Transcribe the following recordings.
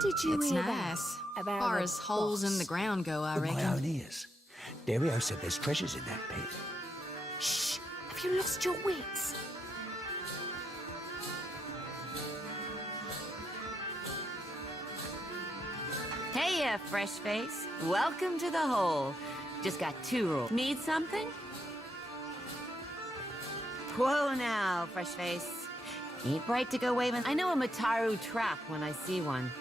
Did you It's hear nice. that about Far the as holes in the boss? ground go, I With my own reckon. ears. Dario said there's treasures in that pit. Shh! Have you lost your wits? Hey, fresh face. Welcome to the hole. Just got 2 rules. Need something? Whoa now, fresh face. Ain't right to go waving. I know a Mataru trap when I see one.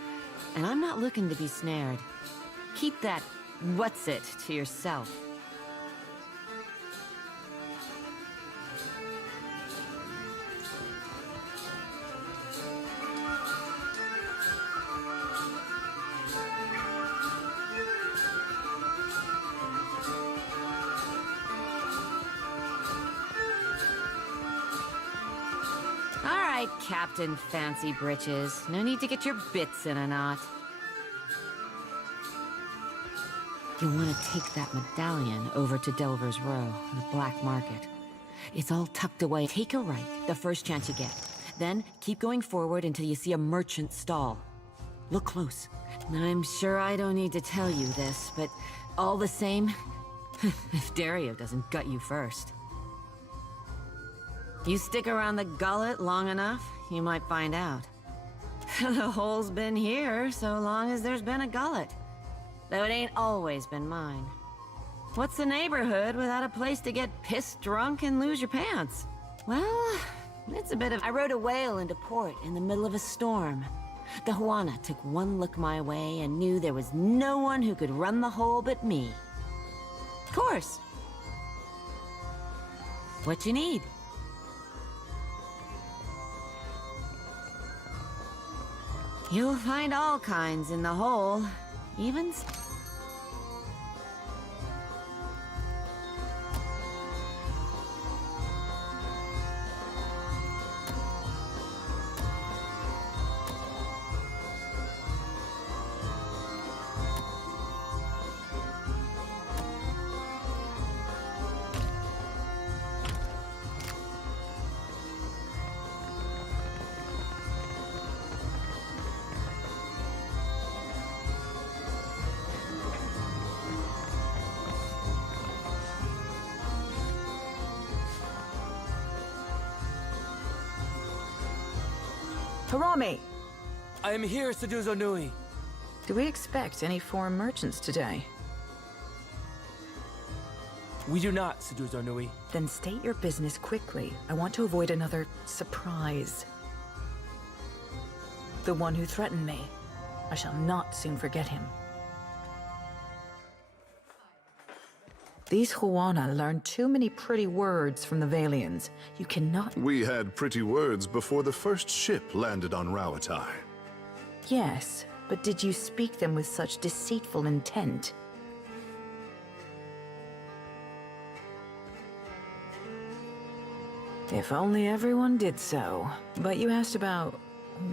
And I'm not looking to be snared. Keep that what's it to yourself. All right, Captain Fancy Britches. No need to get your bits in a knot. You'll want to take that medallion over to Delver's Row, the black market. It's all tucked away. Take a right the first chance you get. Then keep going forward until you see a merchant stall. Look close. I'm sure I don't need to tell you this, but all the same, if Dario doesn't gut you first. You stick around the gullet long enough, you might find out. The hole's been here so long as there's been a gullet. Though it ain't always been mine. What's the neighborhood without a place to get pissed drunk and lose your pants? Well, it's a bit of... I rode a whale into port in the middle of a storm. The Juana took one look my way and knew there was no one who could run the hole but me. Of course. What you need? You'll find all kinds in the hole, even... Harami! I am here, Seduzo Nui. Do we expect any foreign merchants today? We do not, Seduzo Nui. Then state your business quickly. I want to avoid another surprise. The one who threatened me. I shall not soon forget him. These Juana learned too many pretty words from the Valians. You cannot... We had pretty words before the first ship landed on Rawatai. Yes, but did you speak them with such deceitful intent? If only everyone did so. But you asked about...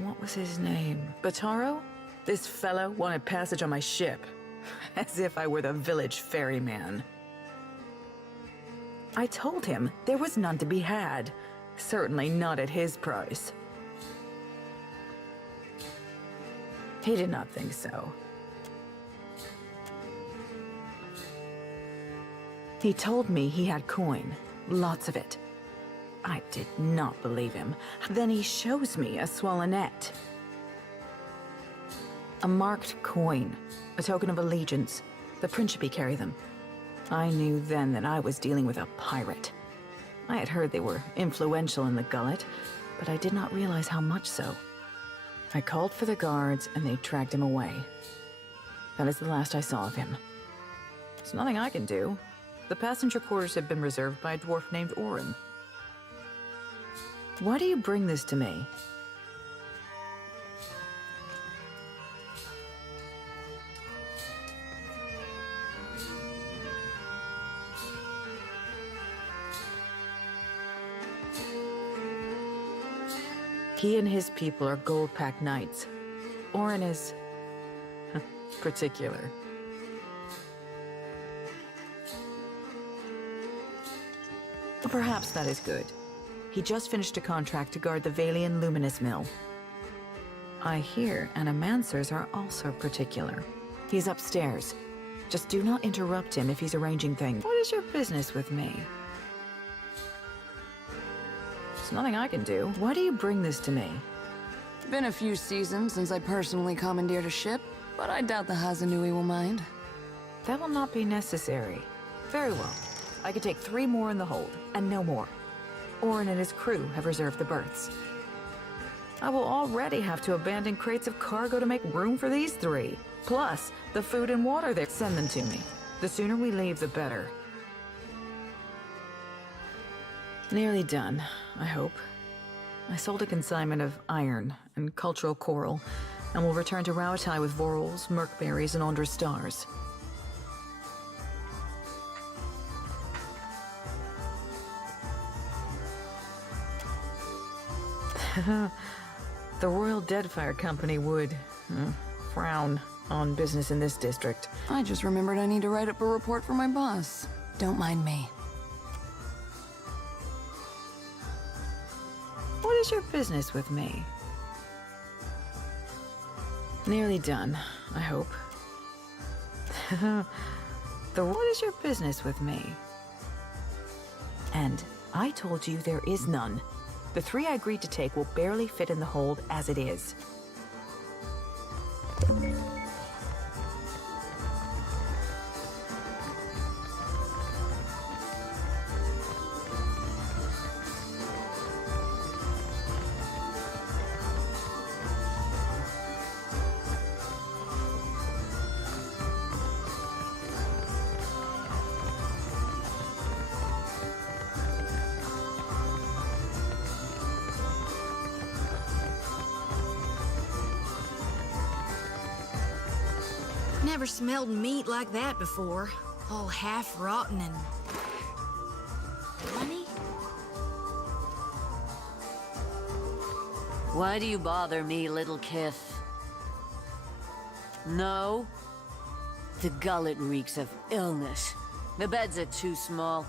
what was his name? Bataro? This fellow wanted passage on my ship. As if I were the village ferryman. I told him there was none to be had. Certainly not at his price. He did not think so. He told me he had coin, lots of it. I did not believe him. Then he shows me a swollenette. A marked coin, a token of allegiance. The Principe carry them. I knew then that I was dealing with a pirate. I had heard they were influential in the gullet, but I did not realize how much so. I called for the guards, and they dragged him away. That is the last I saw of him. There's nothing I can do. The passenger quarters have been reserved by a dwarf named Orin. Why do you bring this to me? He and his people are gold-packed knights. Orin is... particular. Perhaps that is good. He just finished a contract to guard the Valian Luminous Mill. I hear animancers are also particular. He's upstairs. Just do not interrupt him if he's arranging things. What is your business with me? There's nothing I can do. Why do you bring this to me? Been a few seasons since I personally commandeered a ship, but I doubt the Hazanui will mind. That will not be necessary. Very well. I could take 3 more in the hold, and no more. Orin and his crew have reserved the berths. I will already have to abandon crates of cargo to make room for these 3. Plus, the food and water they send them to me. The sooner we leave, the better. Nearly done, I hope. I sold a consignment of iron and cultural coral, and will return to Rauatai with vorals, merkberries, and Ondra stars. The Royal Deadfire Company would frown on business in this district. I just remembered I need to write up a report for my boss. Don't mind me. What is your business with me? Nearly done, I hope. What is your business with me? And I told you there is none. The 3 I agreed to take will barely fit in the hold as it is. Never smelled meat like that before. All half-rotten and... Money? Why do you bother me, little Kith? No? The gullet reeks of illness. The beds are too small.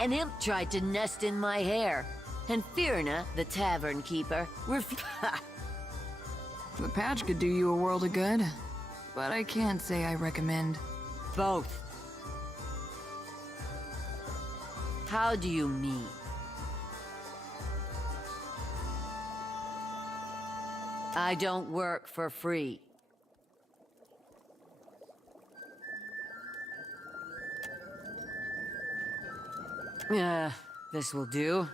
An imp tried to nest in my hair. And Firna, the tavern keeper, The patch could do you a world of good, but I can't say I recommend. Both. How do you mean? I don't work for free. This will do.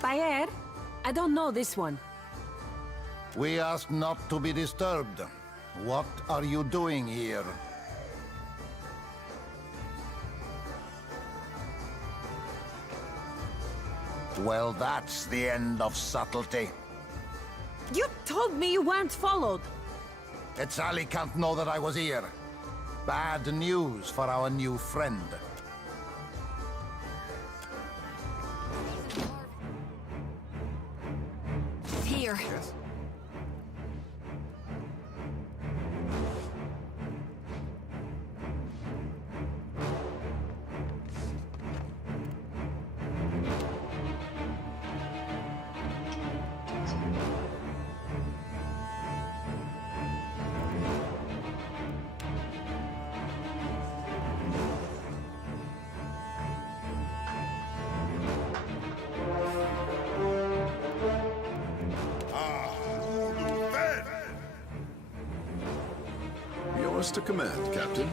Bayer, I don't know this one. We ask not to be disturbed. What are you doing here? Well, that's the end of subtlety. You told me you weren't followed. Etzali can't know that I was here. Bad news for our new friend. Here. Yours to command, Captain.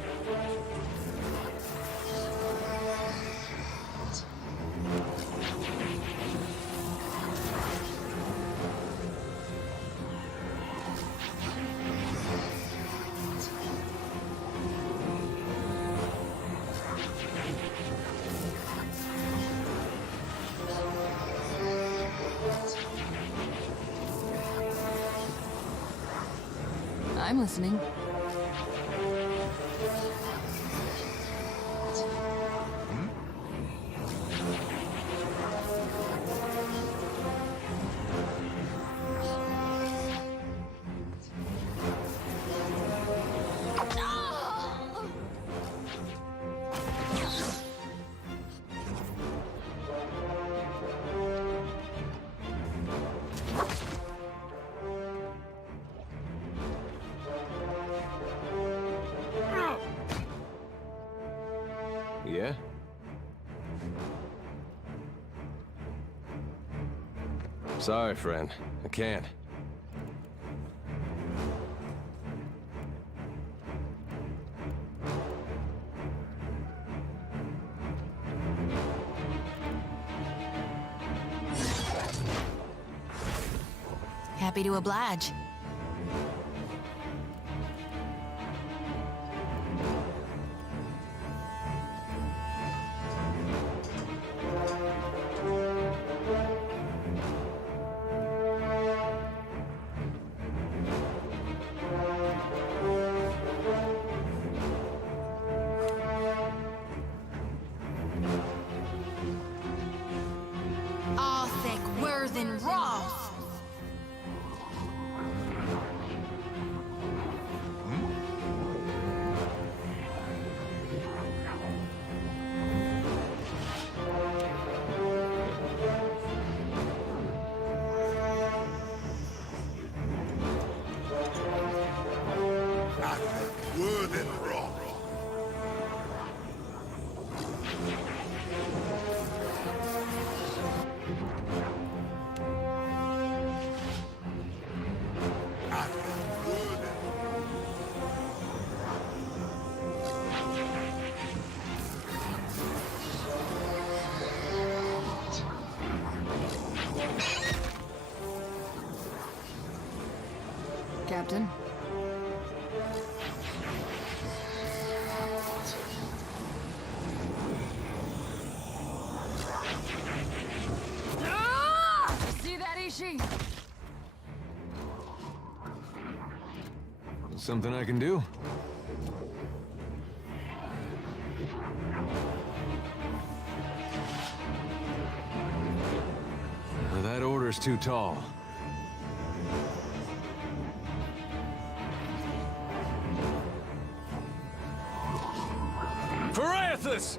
I'm listening. Yeah? Sorry, friend. I can't. Happy to oblige. Arthur Worthen Roth. Worthen Rock. Captain? See that, Ishi? Something I can do? That order's too tall. Pharaothus!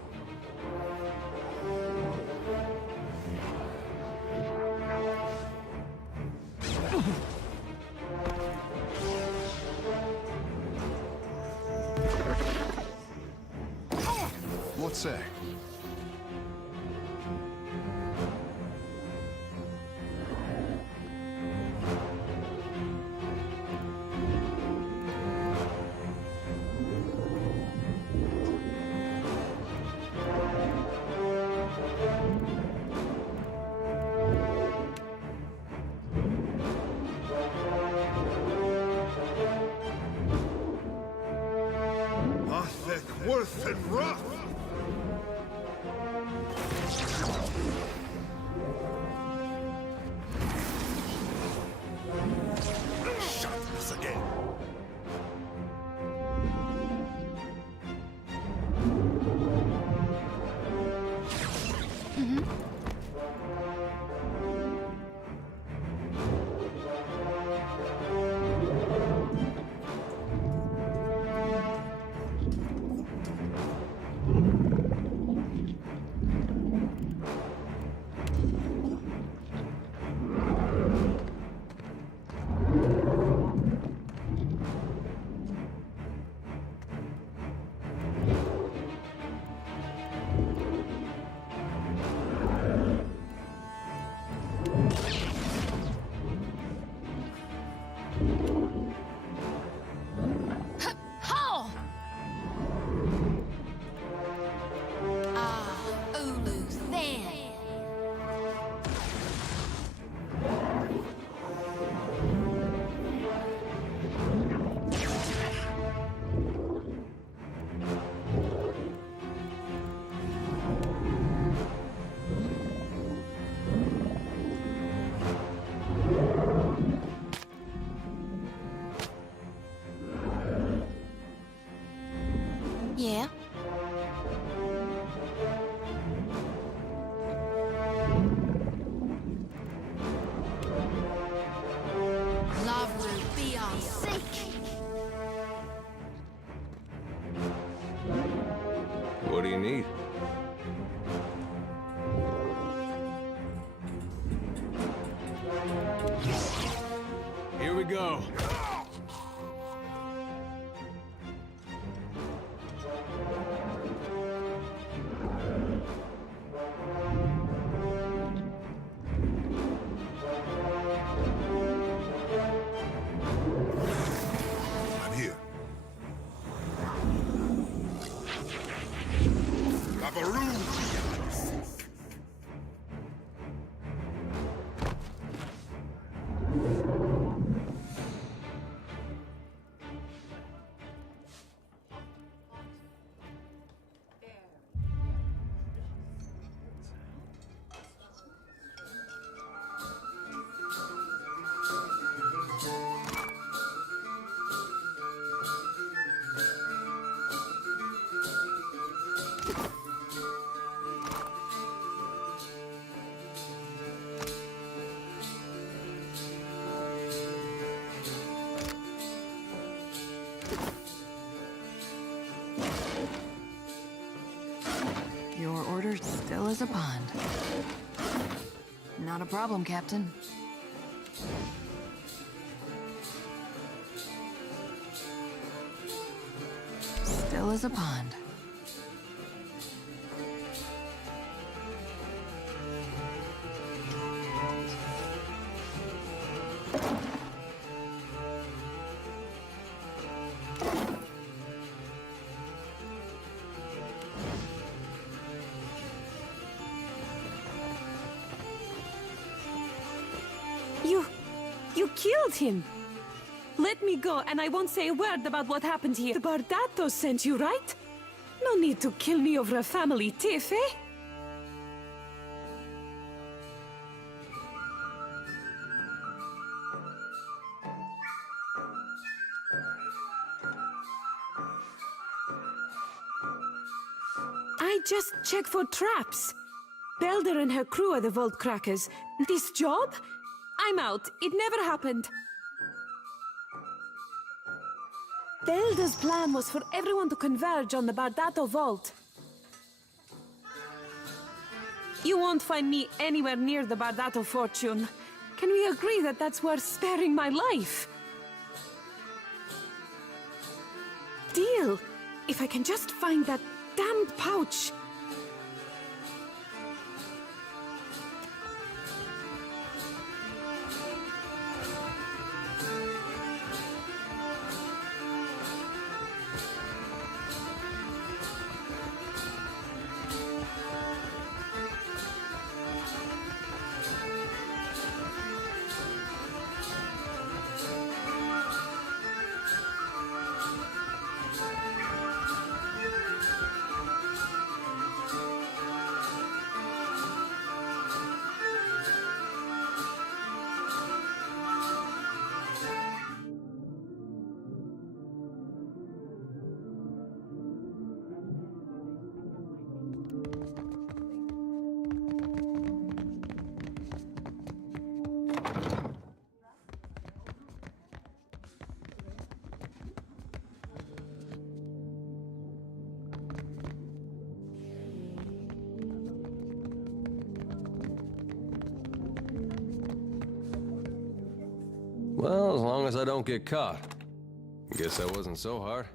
What say? Arthur Worthen Rock. Shut this again. eat. Here we go. I'm here. Babaroon! Your order still is a pond. Not a problem, Captain. Still is a pond. You killed him! Let me go, and I won't say a word about what happened here. The Bardatos sent you, right? No need to kill me over a family tiff, eh? I just check for traps. Belder and her crew are the vault crackers. This job? I'm out. It never happened. Belder's plan was for everyone to converge on the Bardato vault. You won't find me anywhere near the Bardato fortune. Can we agree that that's worth sparing my life? Deal. If I can just find that damned pouch. Well, as long as I don't get caught. Guess that wasn't so hard.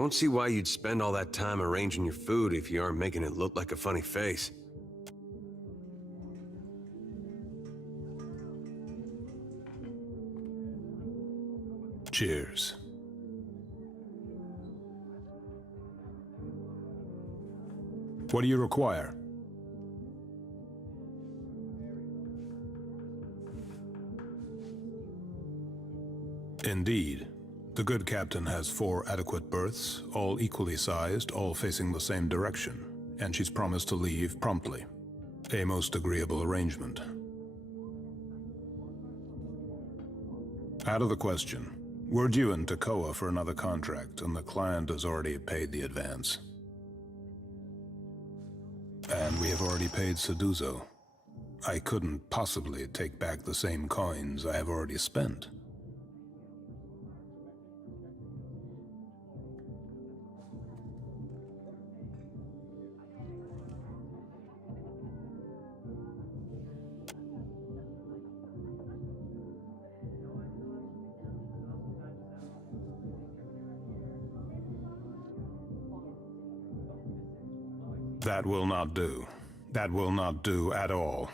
Don't see why you'd spend all that time arranging your food if you aren't making it look like a funny face. Cheers. What do you require? Indeed. The good captain has 4 adequate berths, all equally sized, all facing the same direction, and she's promised to leave promptly. A most agreeable arrangement. Out of the question. We're due in Tekoa for another contract, and the client has already paid the advance. And we have already paid Seduzo. I couldn't possibly take back the same coins I have already spent. That will not do. That will not do at all.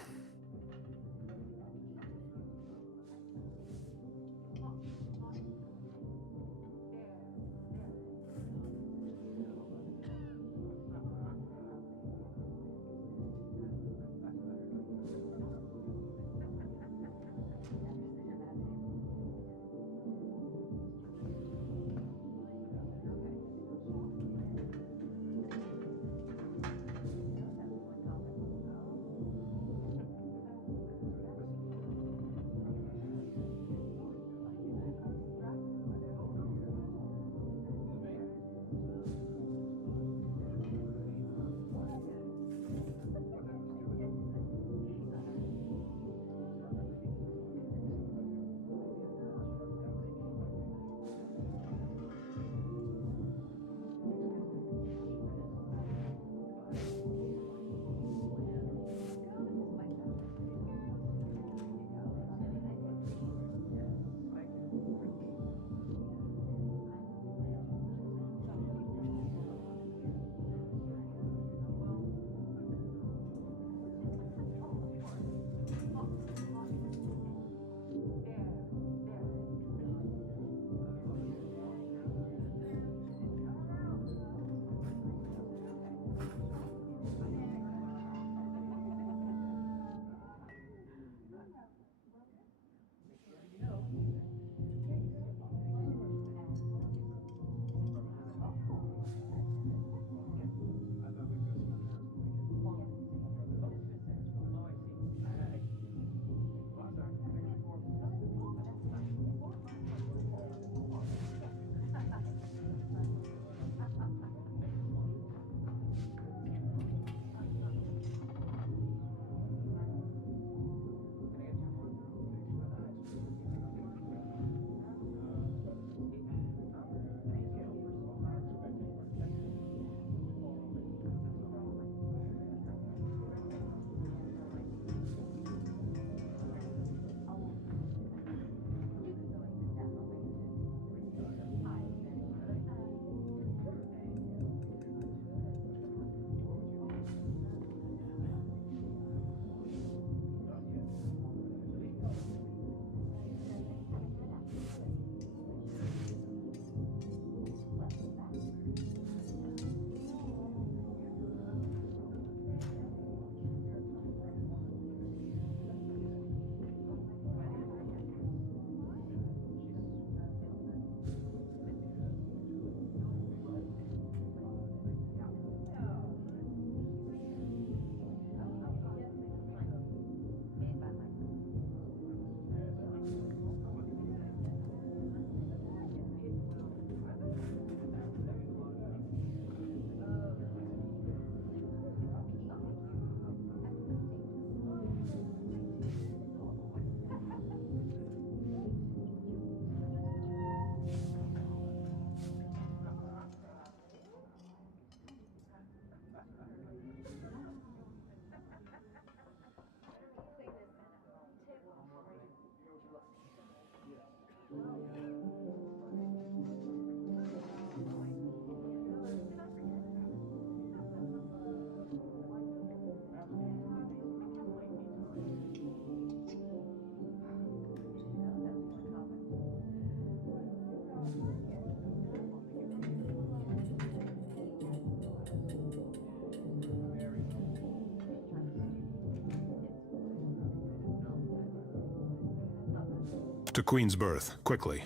to Queensberth, quickly.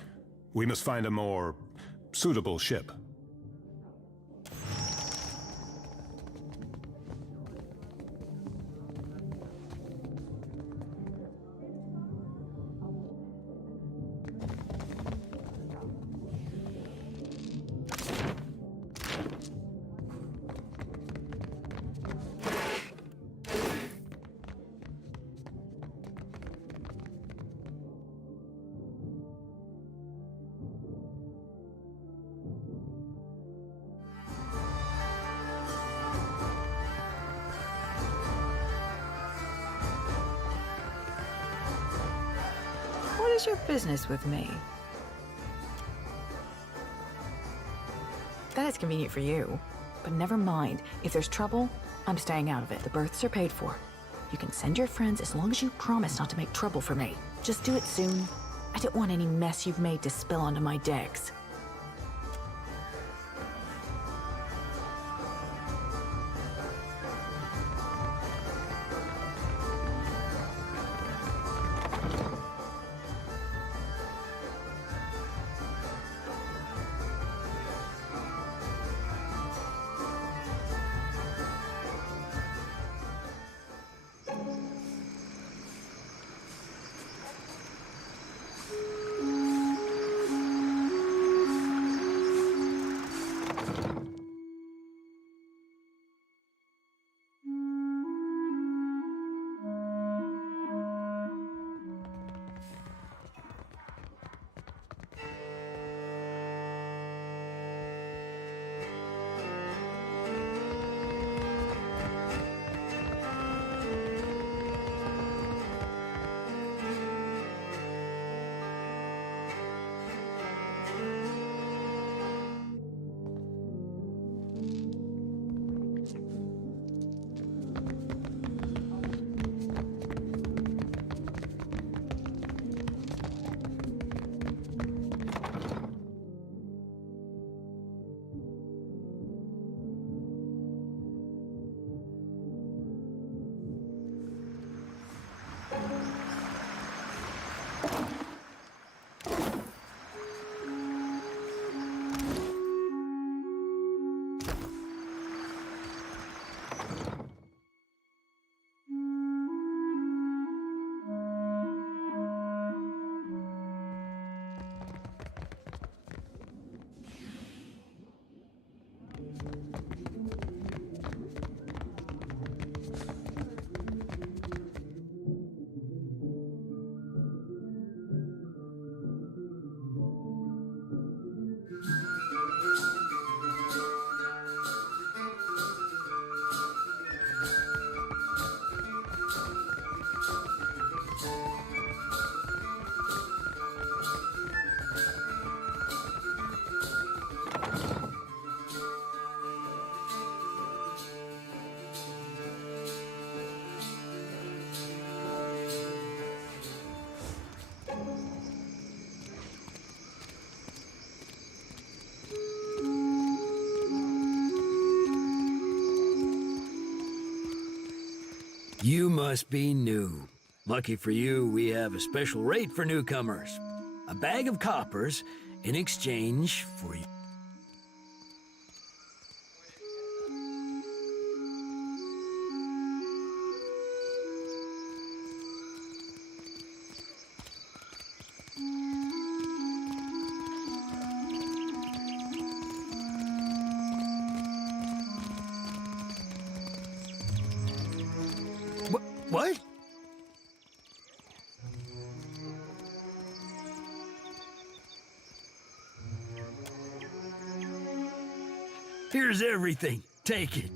We must find a more suitable ship. What is your business with me? That is convenient for you. But never mind. If there's trouble, I'm staying out of it. The berths are paid for. You can send your friends as long as you promise not to make trouble for me. Just do it soon. I don't want any mess you've made to spill onto my decks. You must be new. Lucky for you, we have a special rate for newcomers. A bag of coppers in exchange for you. What? Here's everything. Take it.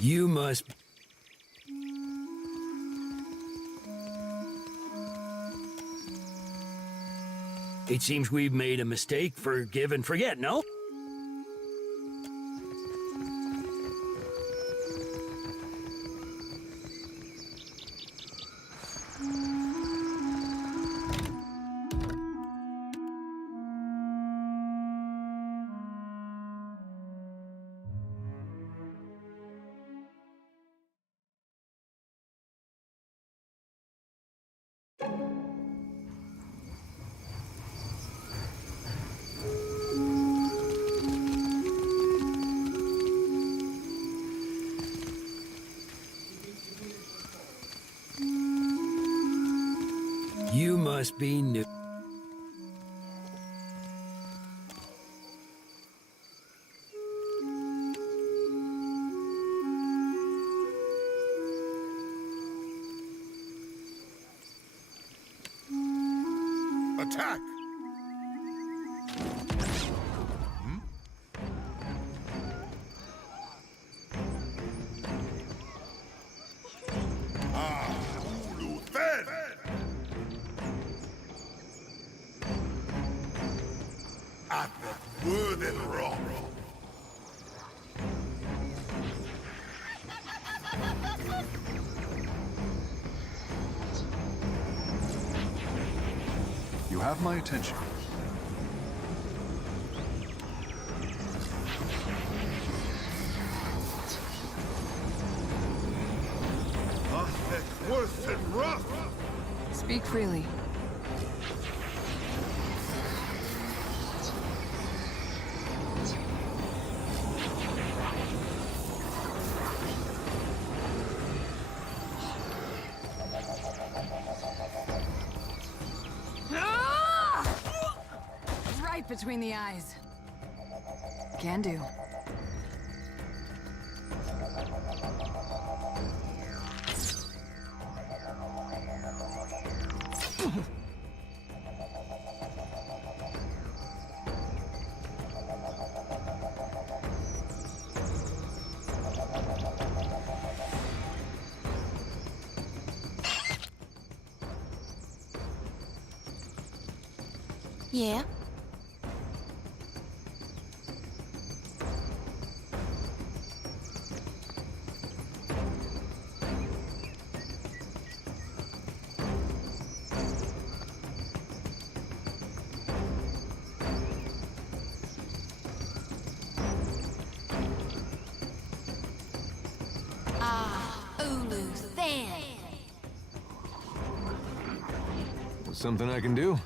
You must... It seems we've made a mistake. Forgive and forget, no? You must be new. Attack! You have my attention. Worse and rough! Speak freely. Right between the eyes. Can do. Yeah? Ulu Than. Something I can do?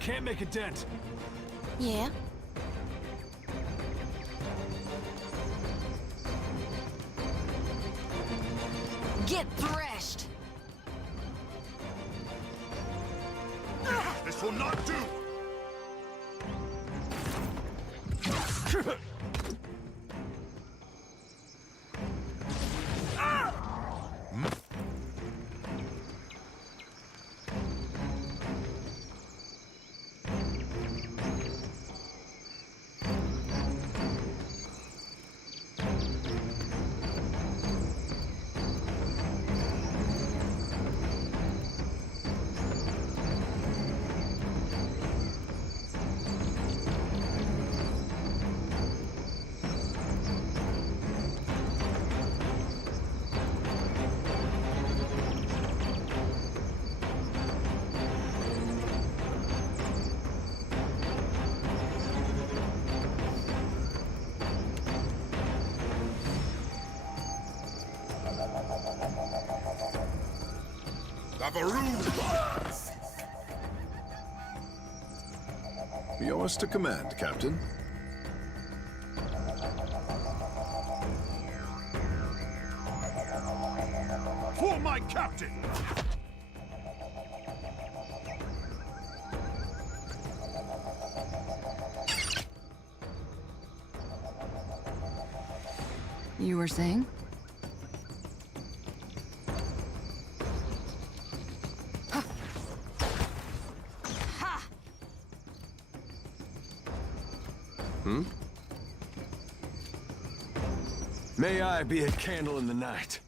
Can't make a dent. Yeah? Get threshed! This will not do! Yours to command, Captain. For my captain! You were saying? Hmm? May I be a candle in the night.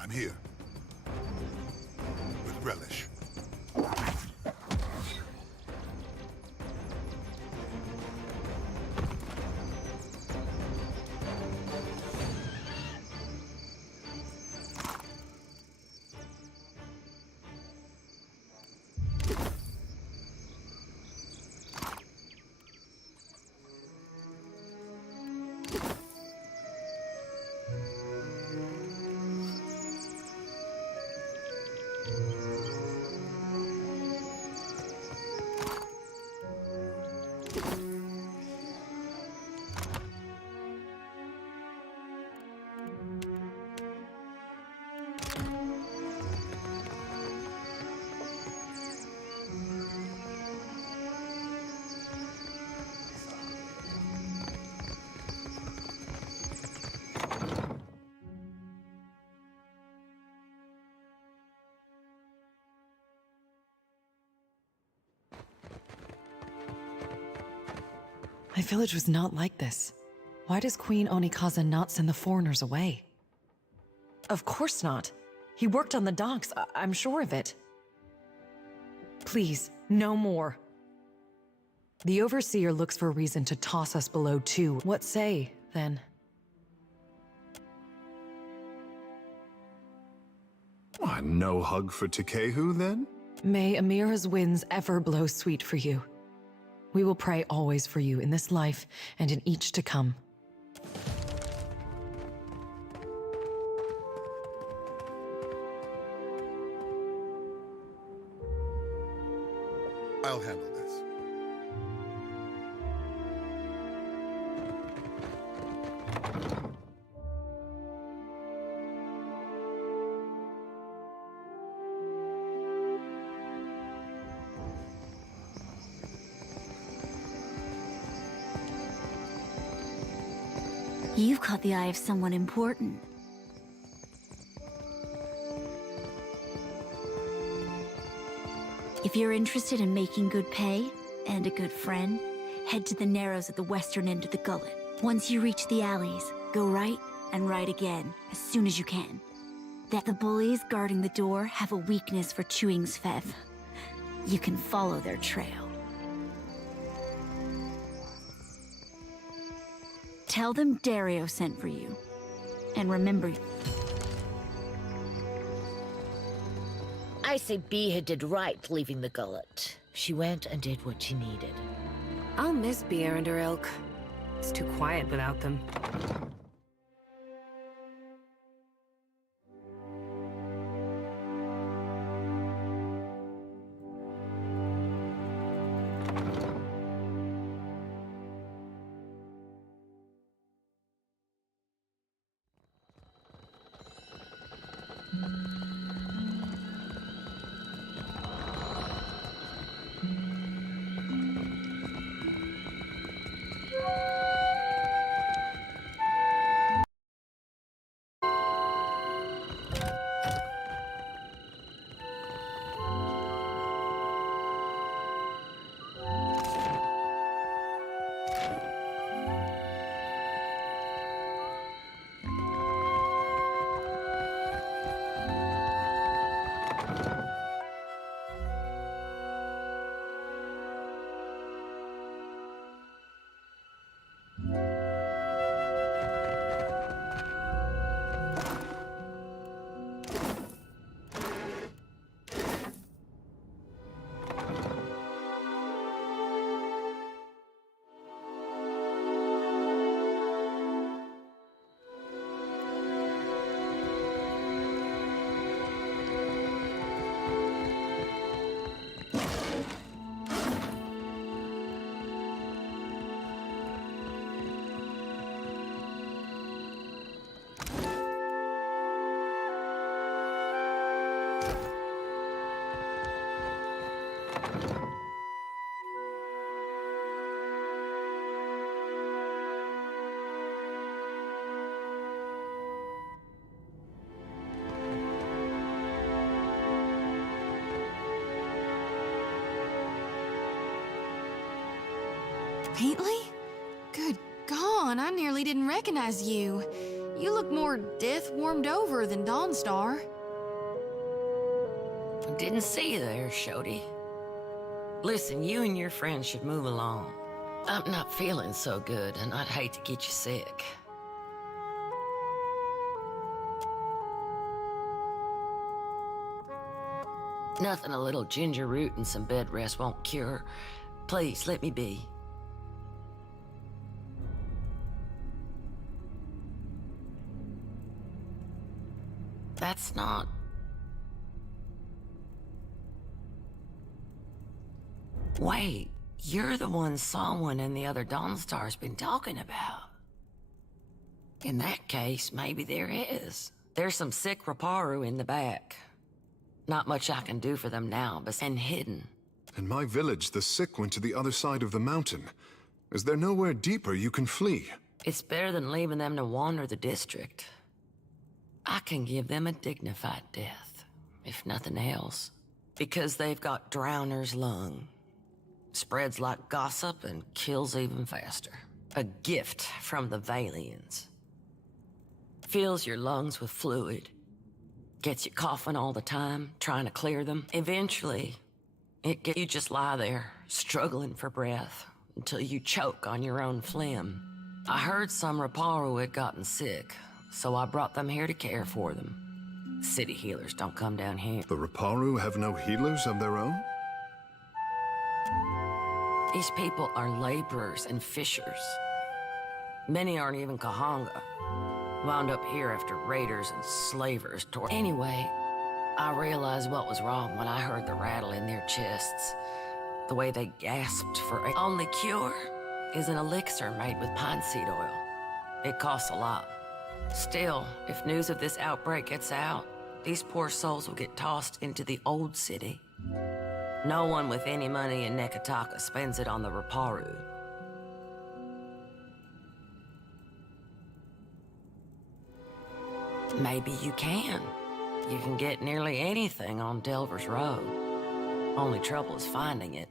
I'm here. With relish. My village was not like this. Why does Queen Onikaza not send the foreigners away? Of course not. He worked on the docks, I'm sure of it. Please, no more. The Overseer looks for a reason to toss us below too. What say, then? Why, no hug for Takehu, then? May Amira's winds ever blow sweet for you. We will pray always for you in this life and in each to come. I'll handle this. You've caught the eye of someone important. If you're interested in making good pay and a good friend, head to the Narrows at the western end of the gullet. Once you reach the alleys, go right and right again as soon as you can. That the bullies guarding the door have a weakness for chewing Svev. You can follow their trail. Tell them Dario sent for you. And remember... I say Biha did right leaving the gullet. She went and did what she needed. I'll miss Beer and her ilk. It's too quiet without them. Peatley? Good gone, I nearly didn't recognize you. You look more death-warmed over than Dawnstar. Didn't see you there, Shody. Listen, you and your friends should move along. I'm not feeling so good, and I'd hate to get you sick. Nothing a little ginger root and some bed rest won't cure. Please, let me be. That's not... Wait, you're the one someone and the other Dawnstar's been talking about. In that case, maybe there is. There's some sick Raparu in the back. Not much I can do for them now, but and hidden. In my village, the sick went to the other side of the mountain. Is there nowhere deeper you can flee? It's better than leaving them to wander the district. I can give them a dignified death, if nothing else. Because they've got Drowner's lung. Spreads like gossip and kills even faster. A gift from the Valians. Fills your lungs with fluid. Gets you coughing all the time, trying to clear them. Eventually, you just lie there, struggling for breath, until you choke on your own phlegm. I heard some Raparu had gotten sick, so I brought them here to care for them. City healers don't come down here. The Raparu have no healers of their own? These people are laborers and fishers. Many aren't even Kahanga. Wound up here after raiders and slavers tore. Anyway, I realized what was wrong when I heard the rattle in their chests. The way they gasped for a only cure is an elixir made with pine seed oil. It costs a lot. Still, if news of this outbreak gets out, these poor souls will get tossed into the old city. No one with any money in Neketaka spends it on the Raparu. Maybe you can. You can get nearly anything on Delver's Road. Only trouble is finding it.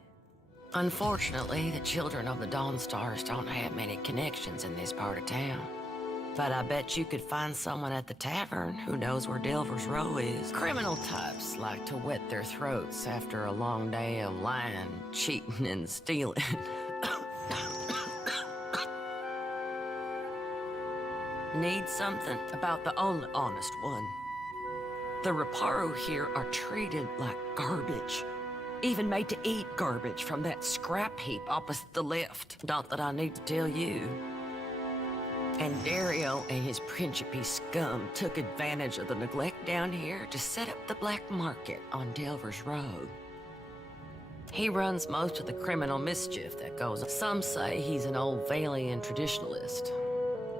Unfortunately, the children of the Dawnstars don't have many connections in this part of town. But I bet you could find someone at the tavern who knows where Delver's Row is. Criminal types like to wet their throats after a long day of lying, cheating, and stealing. Need something about the only honest one. The Raparu here are treated like garbage. Even made to eat garbage from that scrap heap opposite the lift. Not that I need to tell you. And Dario and his Principe scum took advantage of the neglect down here to set up the black market on Delver's Road. He runs most of the criminal mischief that goes on. Some say he's an old Valian traditionalist.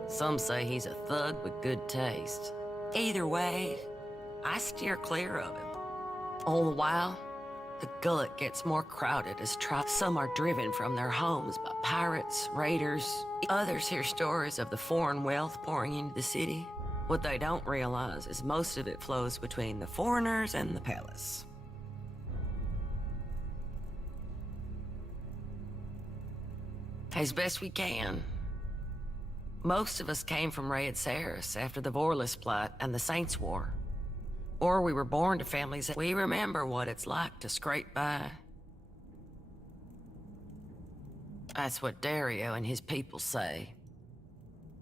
Some say he's a thug with good taste. Either way, I steer clear of him. All the while, the gullet gets more crowded as some are driven from their homes by pirates, raiders. Others hear stories of the foreign wealth pouring into the city. What they don't realize is most of it flows between the foreigners and the palace. As best we can. Most of us came from Raed Saris after the Vorlis plot and the Saints' War. Or we were born to families that we remember what it's like to scrape by. That's what Dario and his people say.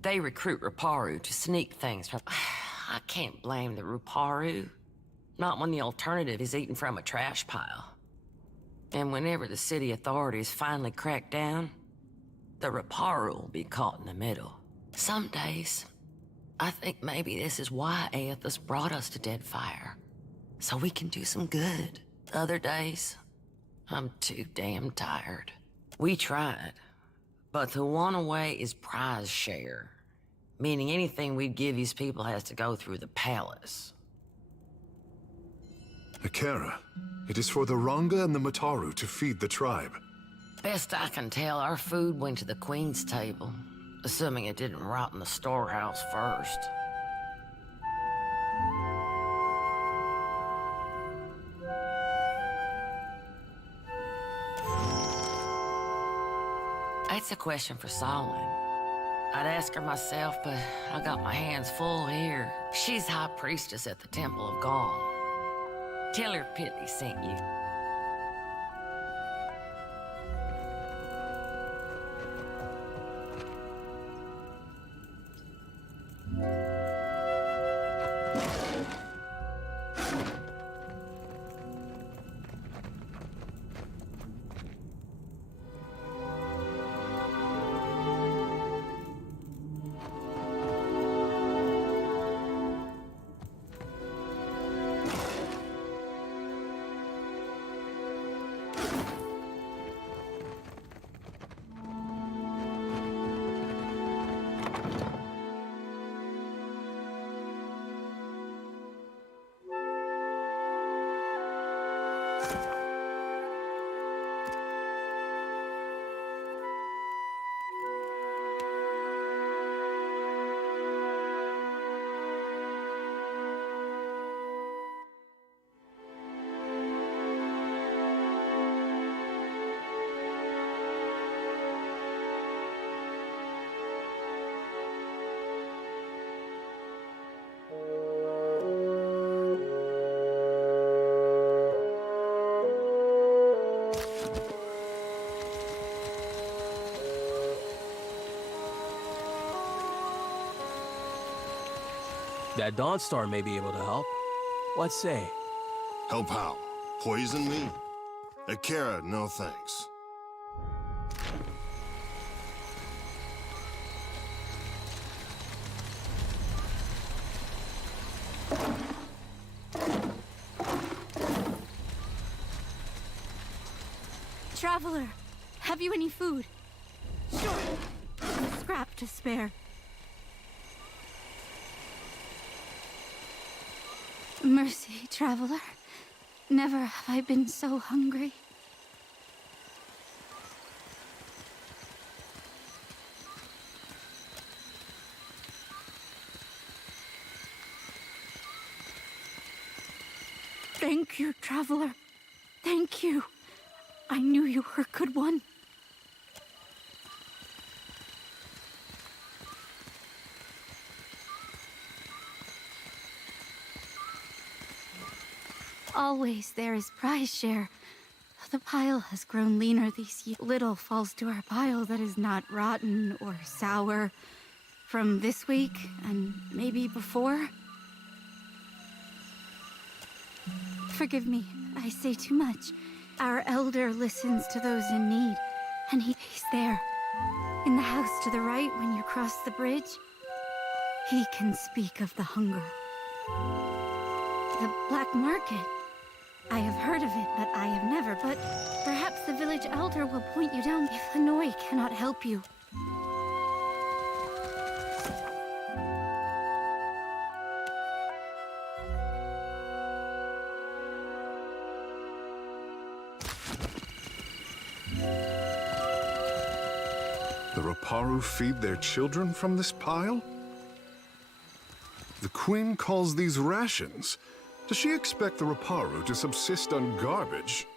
They recruit Raparu to sneak things from... I can't blame the Raparu. Not when the alternative is eaten from a trash pile. And whenever the city authorities finally crack down, the Raparu will be caught in the middle. Some days, I think maybe this is why Aethys brought us to Deadfire. So we can do some good. Other days, I'm too damn tired. We tried, but the one away is prize share. Meaning anything we'd give these people has to go through the palace. Akara, it is for the Ranga and the Mataru to feed the tribe. Best I can tell, our food went to the Queen's table, assuming it didn't rot in the storehouse first. That's a question for Solomon. I'd ask her myself, but I got my hands full here. She's high priestess at the Temple of Gong. Tell her Pitney sent you. That Dawnstar may be able to help. What say? Help how? Poison me? Akara, no thanks. Traveler, have you any food? Sure. A scrap to spare. Mercy, traveler. Never have I been so hungry. Thank you, traveler. Thank you. I knew you were a good one. Always there is prize share. The pile has grown leaner these years. Little falls to our pile that is not rotten or sour from this week and maybe before. Forgive me, I say too much. Our elder listens to those in need, and he's there. In the house to the right when you cross the bridge. He can speak of the hunger. The black market. I have heard of it, but I have never. But perhaps the village elder will point you down if Hanoi cannot help you. The Raparu feed their children from this pile? The Queen calls these rations. Does she expect the Raparu to subsist on garbage?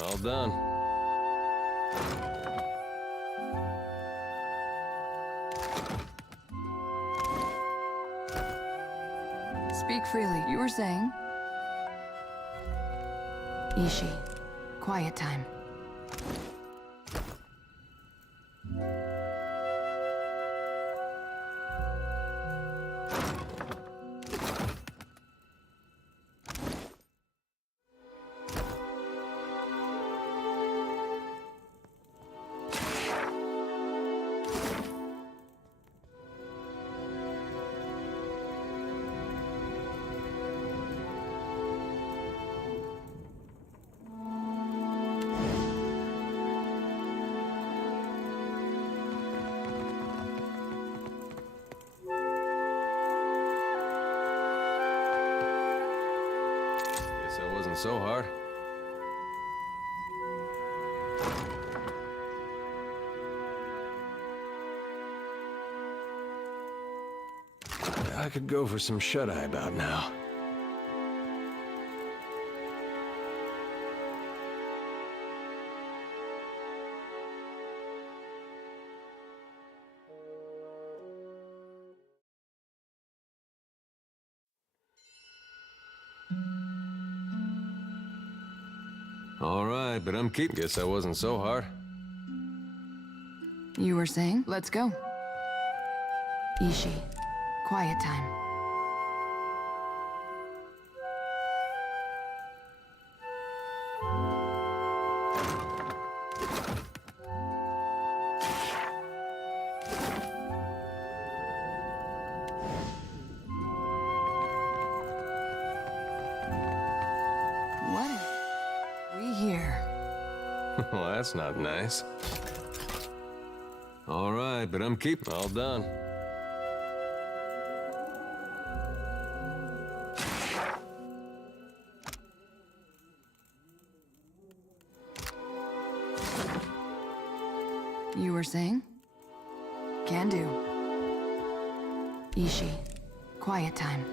All done. Speak freely. You were saying? Ishi, quiet time. Guess that wasn't so hard. I could go for some shut-eye about now. All right, but I'm keeping. Guess that wasn't so hard. You were saying? Let's go. Ishi, quiet time. What are we here? Well, that's not nice. All right, but I'm keeping. All done. You were saying? Can do. Ishi, quiet time.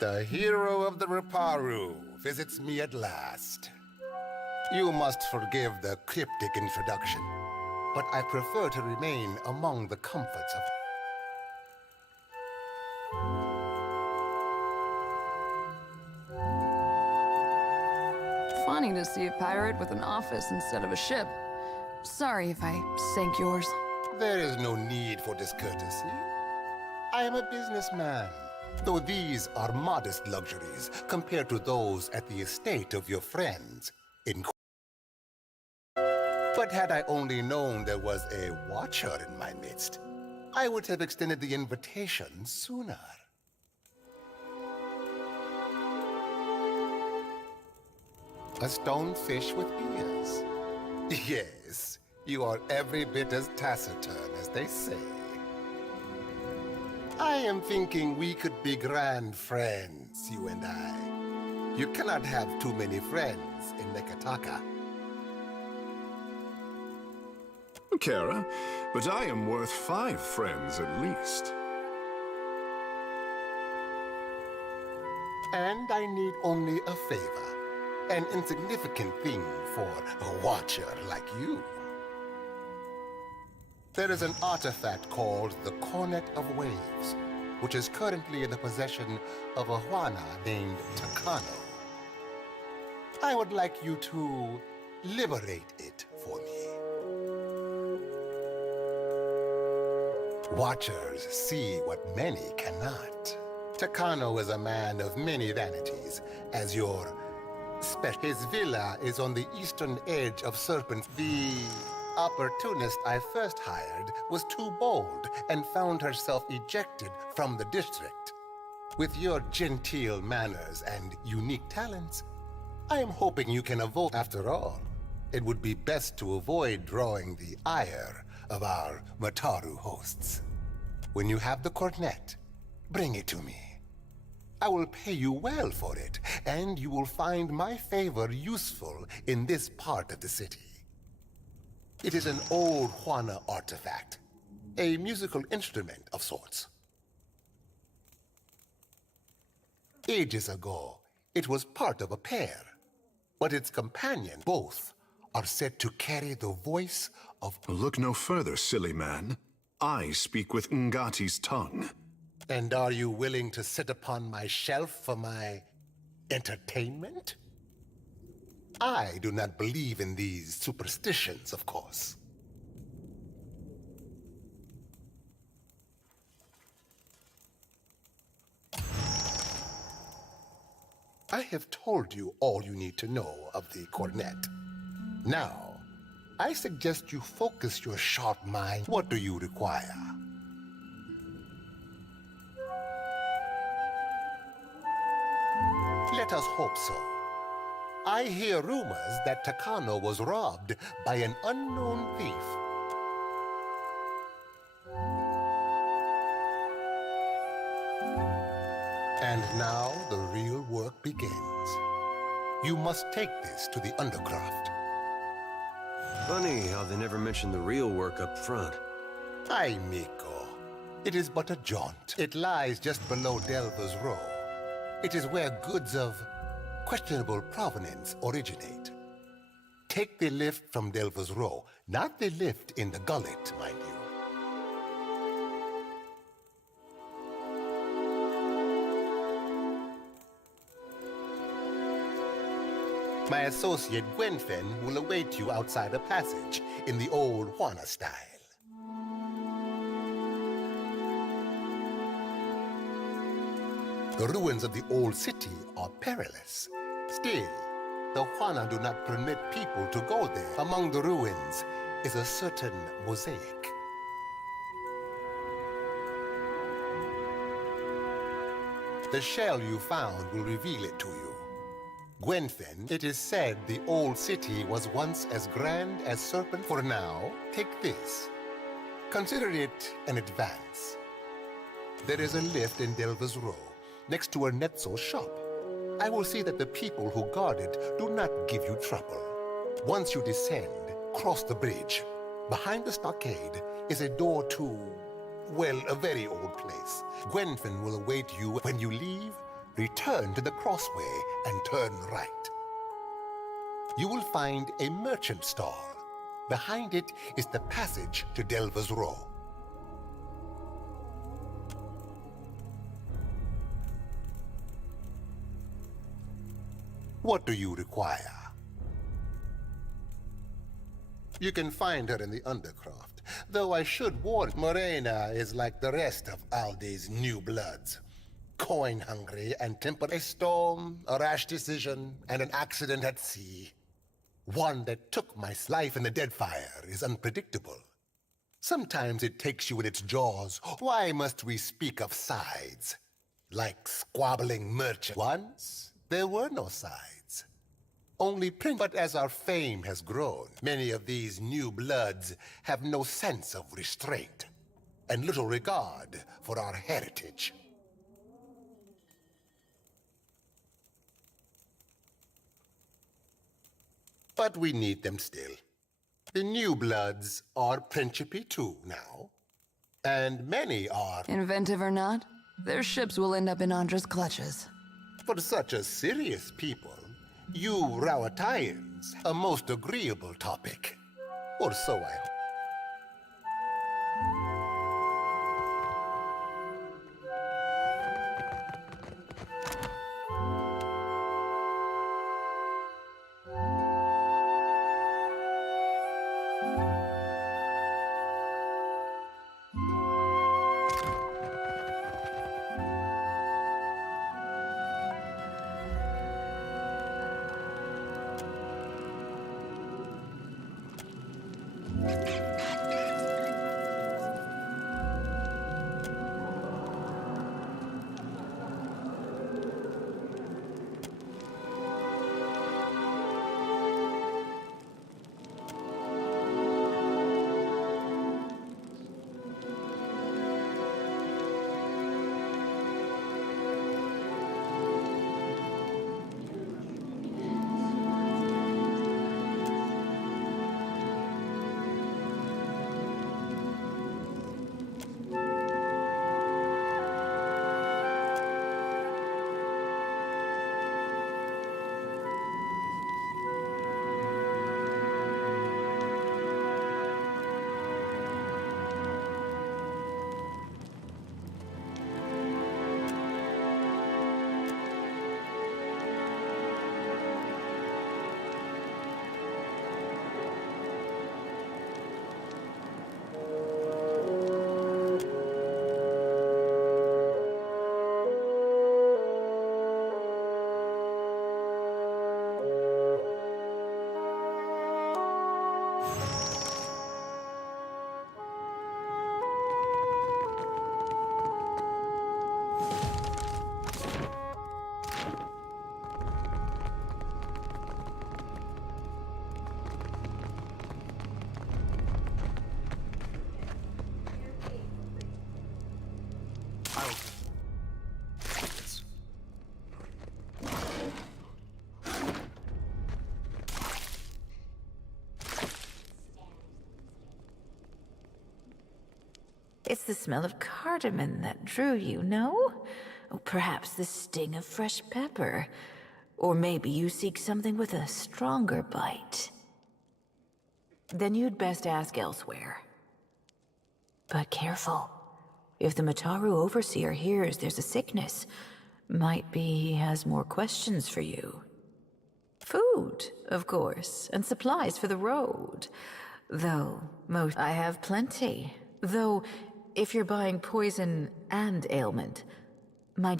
The hero of the Riparu visits me at last. You must forgive the cryptic introduction, but I prefer to remain among the comforts of... funny to see a pirate with an office instead of a ship. Sorry if I sank yours. There is no need for discourtesy. I am a businessman, though these are modest luxuries compared to those at the estate of your friends in. But had I only known there was a watcher in my midst, I would have extended the invitation sooner. A stonefish with ears. Yes, you are every bit as taciturn as they say. I am thinking we could be grand friends, you and I. You cannot have too many friends in Neketaka. Kara, but I am worth 5 friends at least. And I need only a favor. An insignificant thing for a watcher like you. There is an artifact called the Cornet of Waves, which is currently in the possession of a Juana named Takano. I would like you to liberate it for me. Watchers see what many cannot. Takano is a man of many vanities, as your his villa is on the eastern edge of Serpent. The opportunist I first hired was too bold and found herself ejected from the district. With your genteel manners and unique talents, I am hoping you can avoid. After all, it would be best to avoid drawing the ire of our Mataru hosts. When you have the cornet, bring it to me. I will pay you well for it, and you will find my favor useful in this part of the city. It is an old Juana artifact, a musical instrument of sorts. Ages ago, it was part of a pair, but its companion, both, are said to carry the voice of... Look no further, silly man. I speak with Ngati's tongue. And are you willing to sit upon my shelf for my entertainment? I do not believe in these superstitions, of course. I have told you all you need to know of the cornet. Now, I suggest you focus your sharp mind. What do you require? Let us hope so. I hear rumors that Takano was robbed by an unknown thief. And now the real work begins. You must take this to the Undercroft. Funny how they never mention the real work up front. Ay, Miko. It is but a jaunt. It lies just below Delva's Row. It is where goods of questionable provenance originate. Take the lift from Delva's Row, not the lift in the gullet, mind you. My associate Gwenfen will await you outside a passage in the old Juana style. The ruins of the old city are perilous. Still, the Juana do not permit people to go there. Among the ruins is a certain mosaic. The shell you found will reveal it to you. Gwenfen, it is said the old city was once as grand as Serpent. For now, take this. Consider it an advance. There is a lift in Delva's Row, next to a Netzo shop. I will see that the people who guard it do not give you trouble. Once you descend, cross the bridge. Behind the stockade is a door to, well, a very old place. Gwenfen will await you. When you leave, return to the crossway and turn right. You will find a merchant stall. Behind it is the passage to Delva's Row. What do you require? You can find her in the Undercroft. Though I should warn, Morena is like the rest of Alde's new bloods. Coin-hungry and temper. A storm, a rash decision, and an accident at sea. One that took my life in the Deadfire is unpredictable. Sometimes it takes you in its jaws. Why must we speak of sides? Like squabbling merchants. Once, there were no sides. Only print. But as our fame has grown, many of these new bloods have no sense of restraint and little regard for our heritage. But we need them still. The new bloods are Principe too now. And many are... Inventive or not, their ships will end up in Andra's clutches. For such a serious people, you Rawatayans, a most agreeable topic. Or so I hope. It's the smell of cardamom that drew you, no? Or perhaps the sting of fresh pepper. Or maybe you seek something with a stronger bite. Then you'd best ask elsewhere. But careful. If the Mataru overseer hears there's a sickness, might be he has more questions for you. Food, of course, and supplies for the road. Though, I have plenty. Though, if you're buying poison and ailment, my...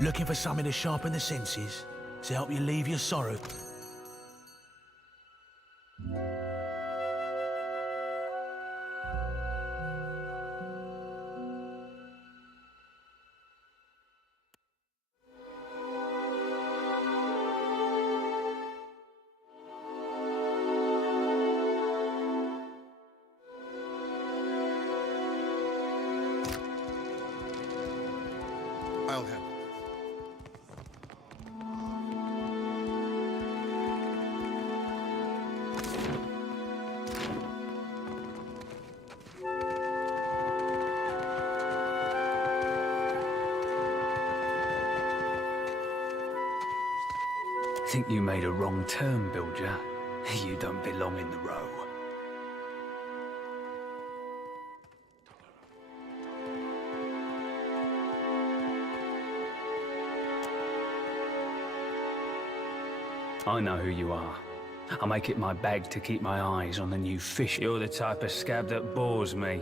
Looking for something to sharpen the senses, to help you leave your sorrow. think you made a wrong turn, Bilger. You don't belong in the row. I know who you are. I make it my bag to keep my eyes on the new fish. You're the type of scab that bores me.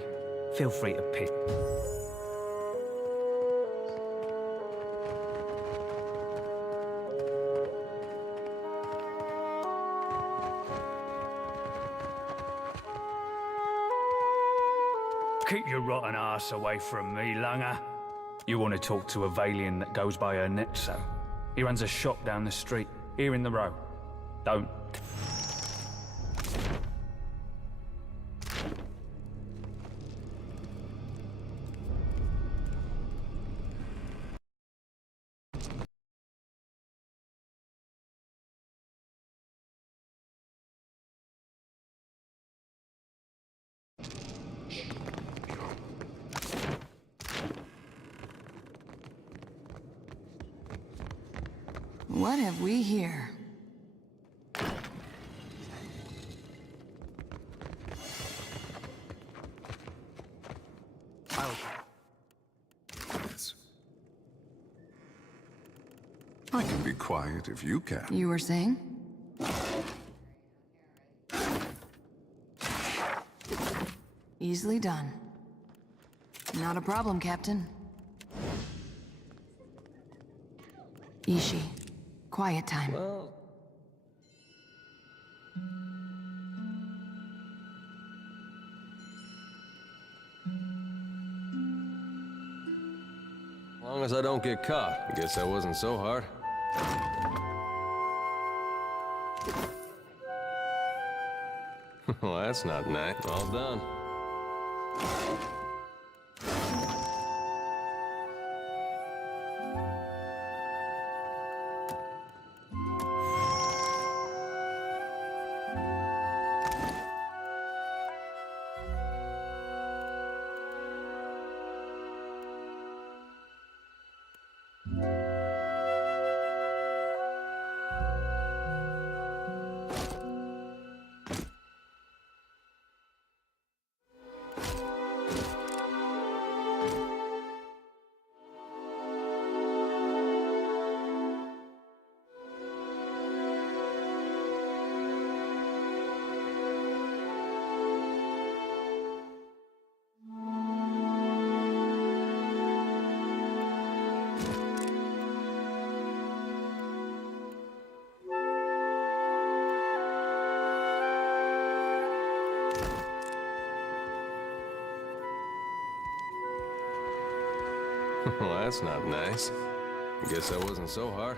Feel free to pick. Keep your rotten ass away from me, Langer. You want to talk to a Valian that goes by her Netso. He runs a shop down the street, here in the row. Don't. What have we here? Yes. I can be quiet if you can. You were saying? Easily done. Not a problem, Captain. Ishi, quiet time. Well... As long as I don't get caught, I guess that wasn't so hard. Well, that's not nice. All done. Well, that's not nice. I guess that wasn't so hard.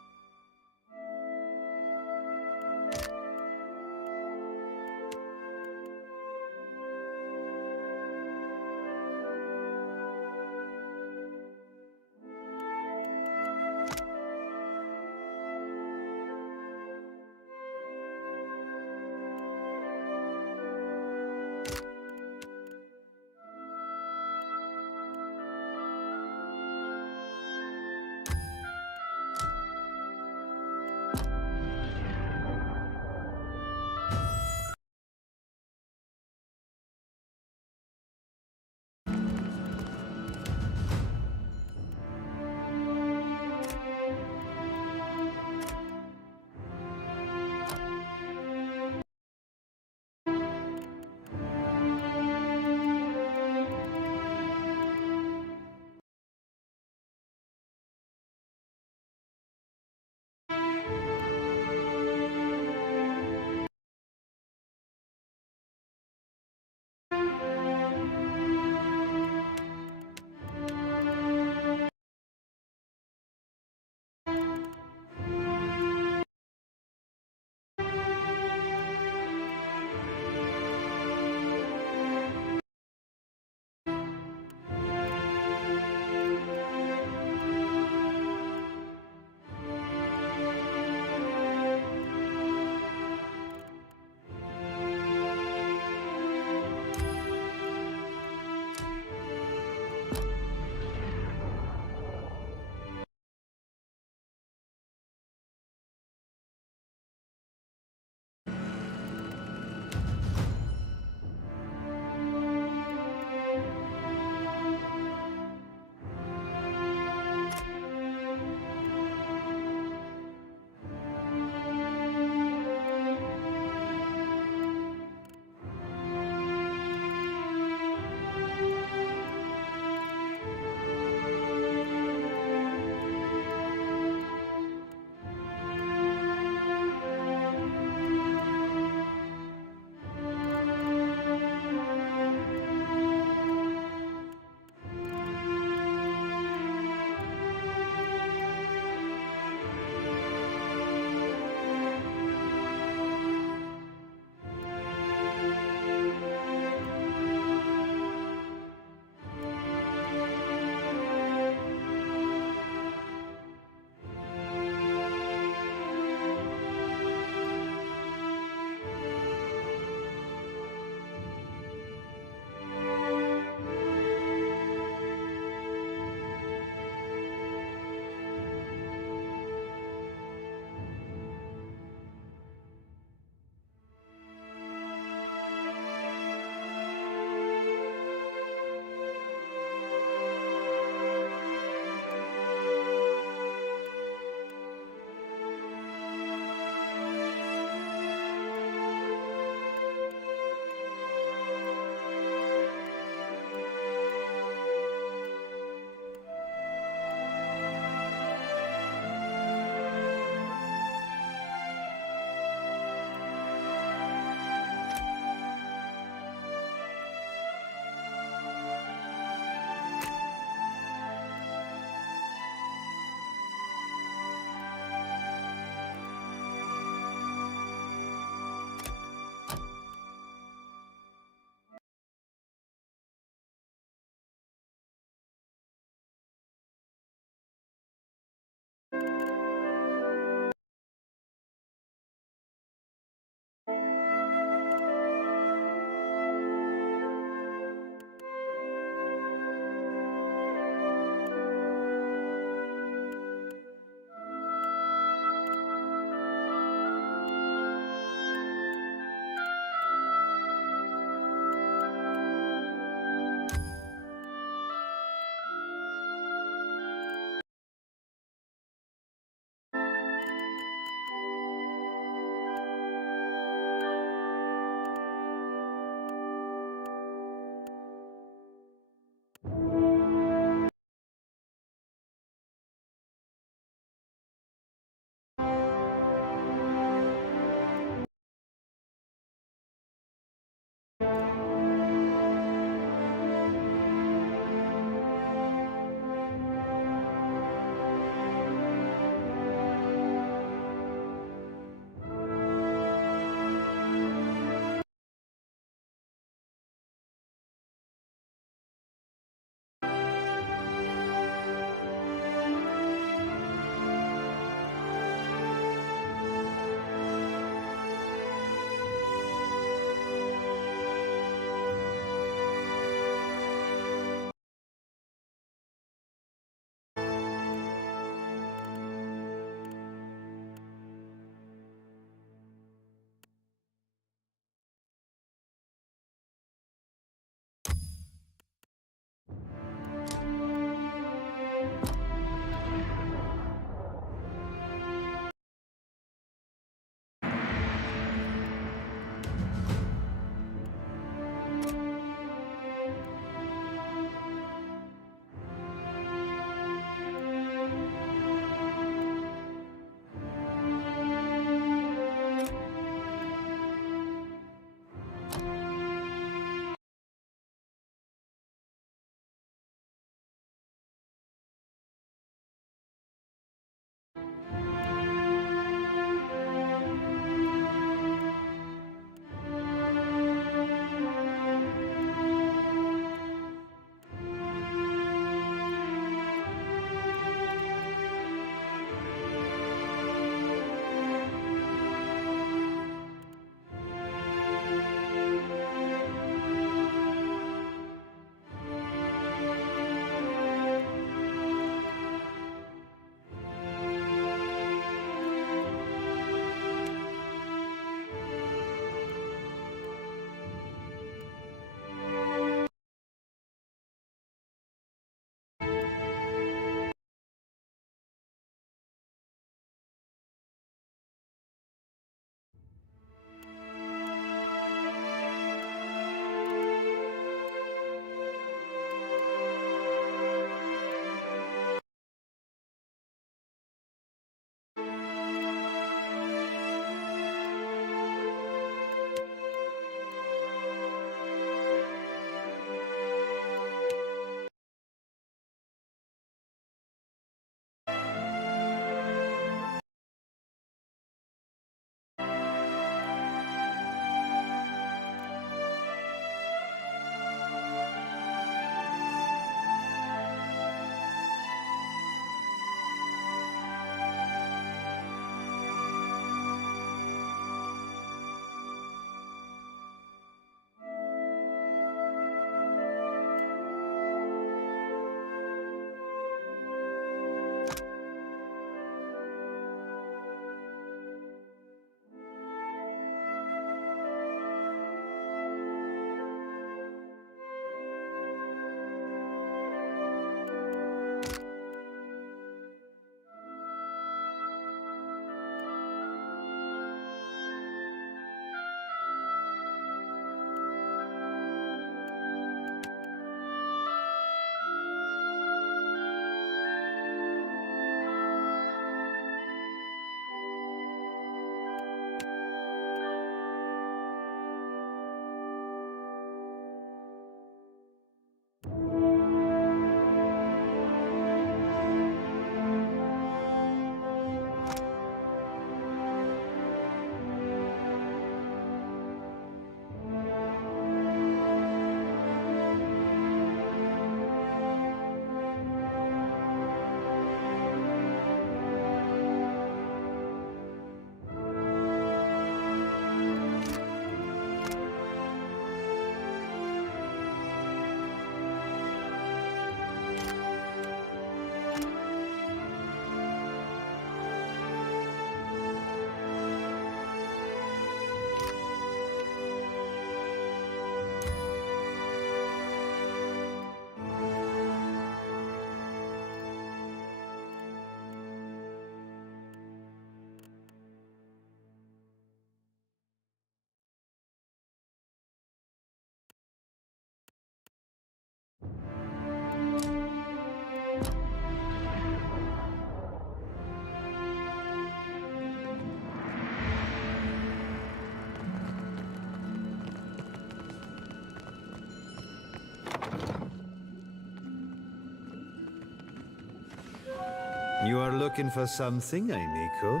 You are looking for something, amico?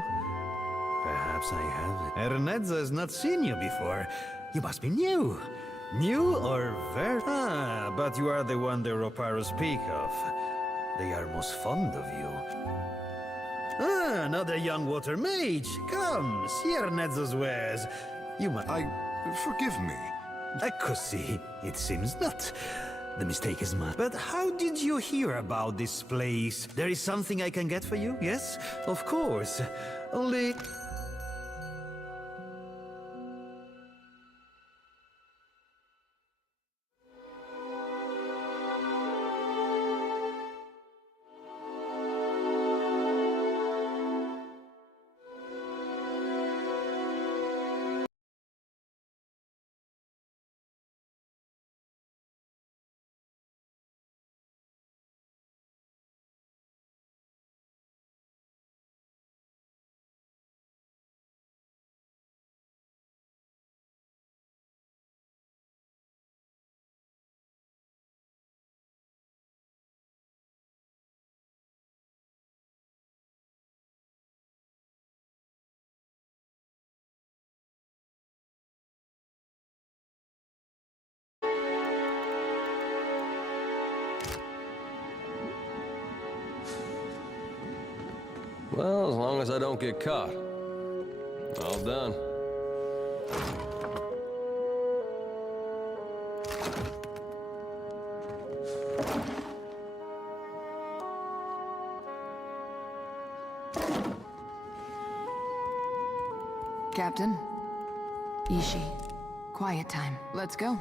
Perhaps I have it. Ernezzo has not seen you before. You must be new. New or very... Ah, but you are the one the Roparos speak of. They are most fond of you. Ah, another young water mage. Come, see Ernezzo's wares. You must... Forgive me. Così, it seems not. The mistake is mine. But how did you hear about this place? There is something I can get for you, yes? Of course. Only... Well, as long as I don't get caught. All done. Captain. Ishi. Quiet time. Let's go.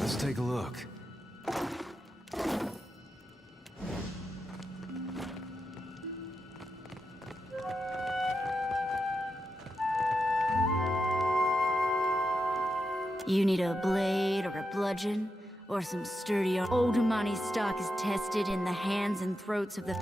Let's take a look. You need a blade or a bludgeon, or some sturdy... Old Umani's stock is tested in the hands and throats of the...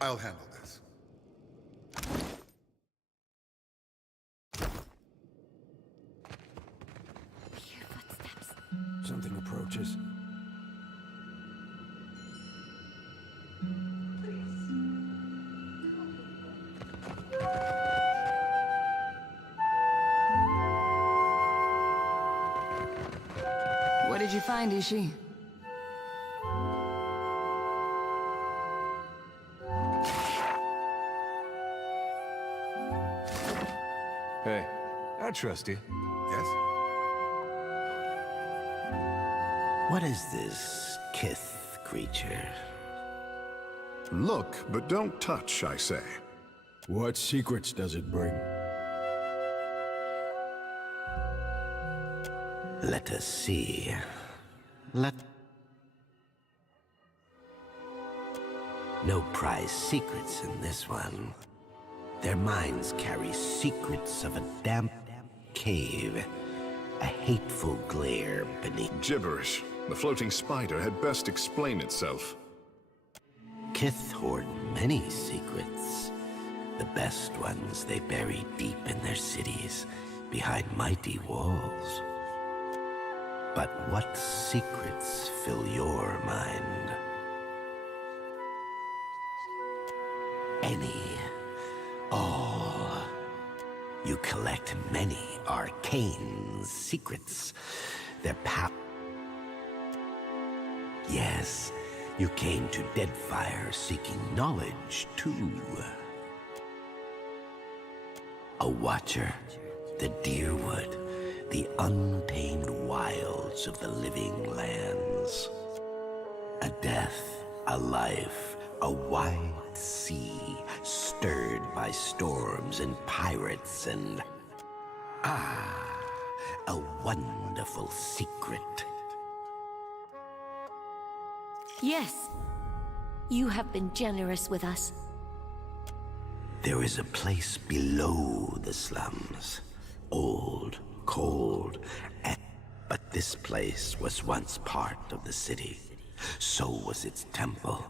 I'll handle this. Something approaches. What did you find, Ishi? Hey, I trust you. Yes? What is this Kith creature? Look, but don't touch, I say. What secrets does it bring? Let us see. No prize secrets in this one. Their minds carry secrets of a damp cave, a hateful glare beneath. Gibberish. The floating spider had best explain itself. Kith hoard many secrets. The best ones they bury deep in their cities, behind mighty walls. But what secrets fill your mind? Any. All. You collect many arcane secrets. Their power. Yes, you came to Deadfire seeking knowledge, too. A watcher, the Deerwood, the untamed wilds of the living lands. A death, a life, a wide sea, stirred by storms and pirates and... a wonderful secret. Yes. You have been generous with us. There is a place below the slums. Old, cold, but this place was once part of the city. So was its temple.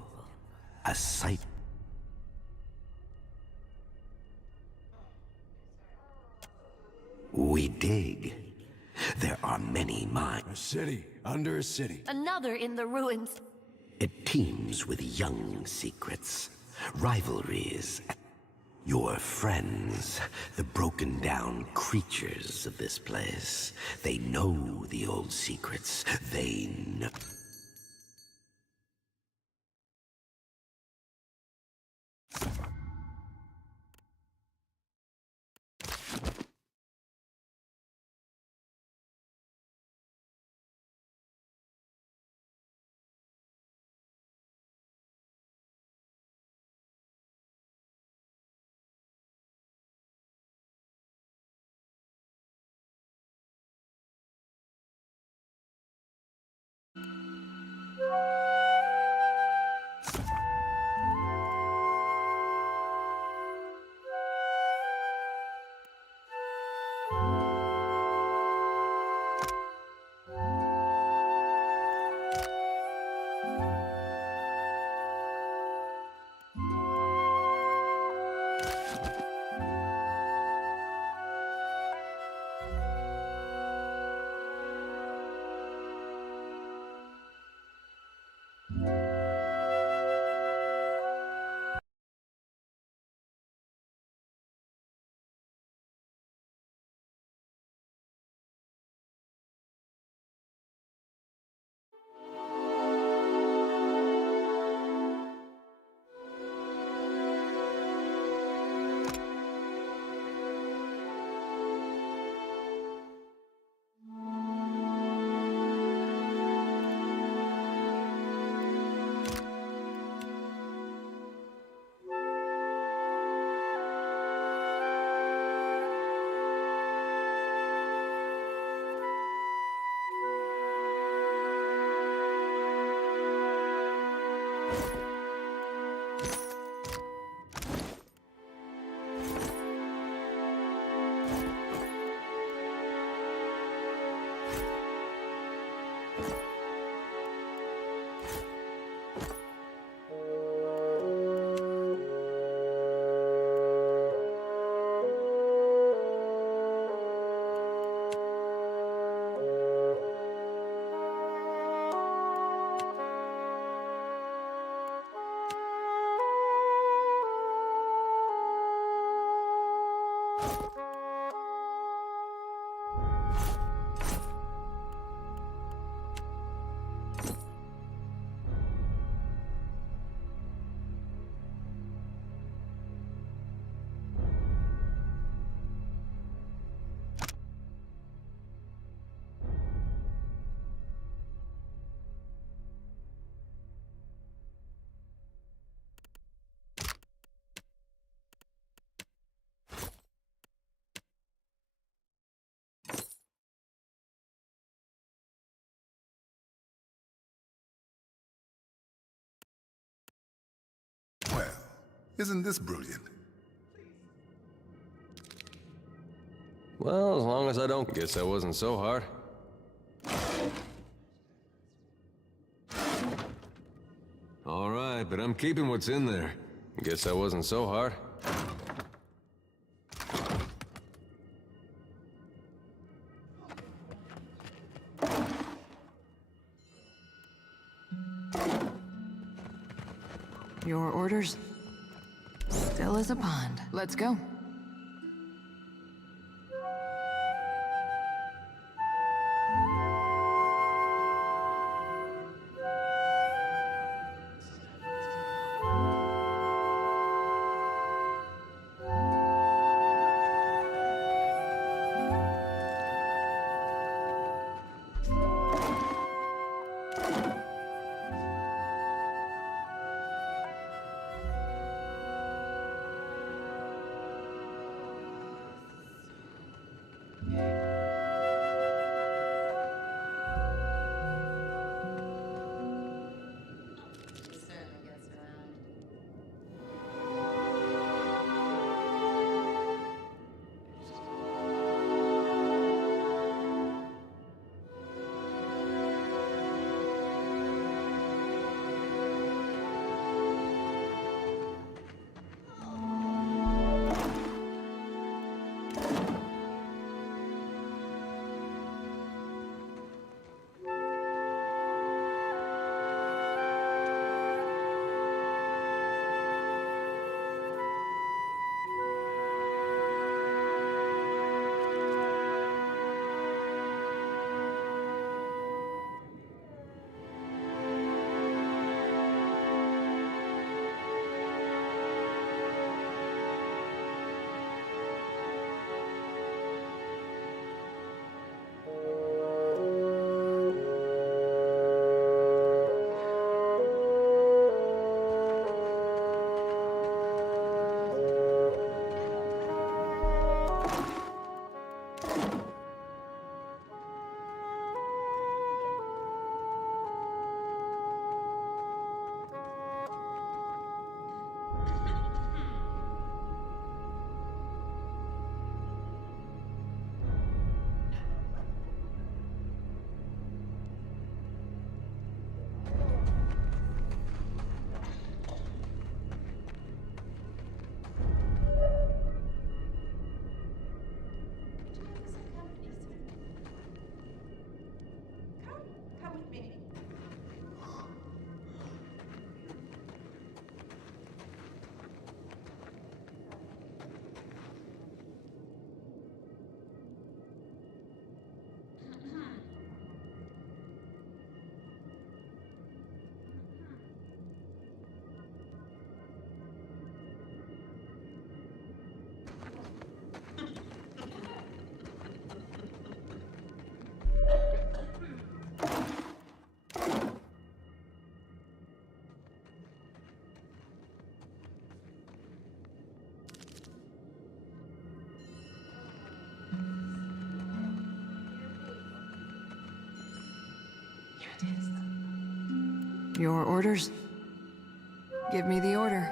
A site. We dig. There are many mines. A city under a city. Another in the ruins. It teems with young secrets, rivalries. Your friends, the broken down creatures of this place. They know the old secrets. They know. Isn't this brilliant? Well, as long as I don't... Guess that wasn't so hard. All right, but I'm keeping what's in there. Guess that wasn't so hard. Your orders? Still as a pond. Let's go. Your orders? Give me the order.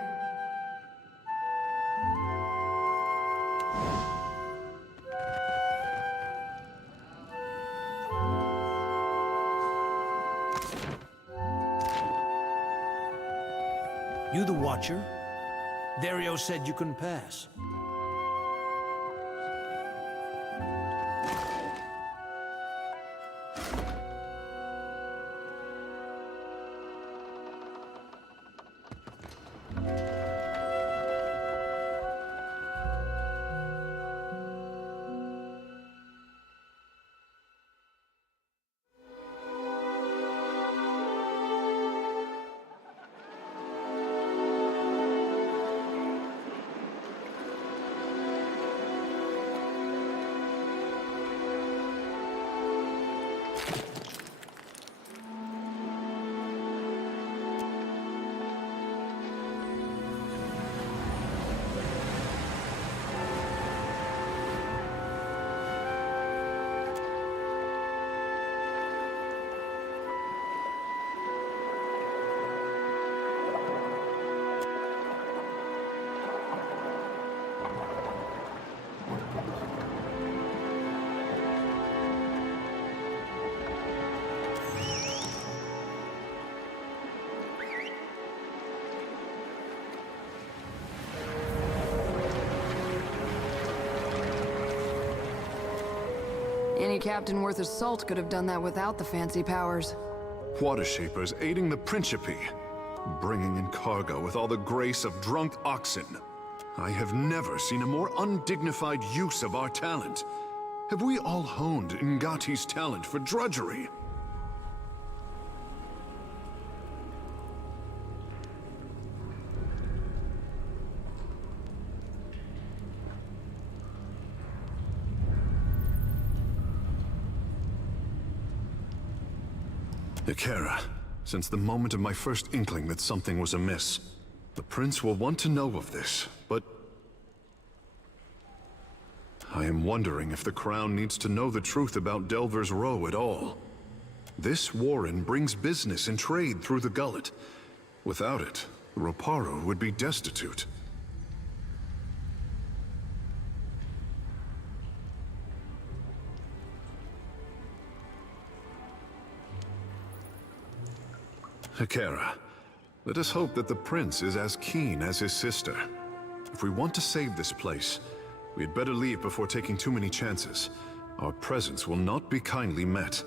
You the Watcher? Dario said you couldn't pass. Any captain worth his salt could have done that without the fancy powers. Water Shapers aiding the Principe, bringing in cargo with all the grace of drunk oxen. I have never seen a more undignified use of our talent. Have we all honed Ngati's talent for drudgery? Neketaka, since the moment of my first inkling that something was amiss, the prince will want to know of this, but I am wondering if the crown needs to know the truth about Delver's Row at all. This warren brings business and trade through the gullet. Without it, the Roparu would be destitute. Neketaka, let us hope that the prince is as keen as his sister. If we want to save this place, we had better leave before taking too many chances. Our presence will not be kindly met.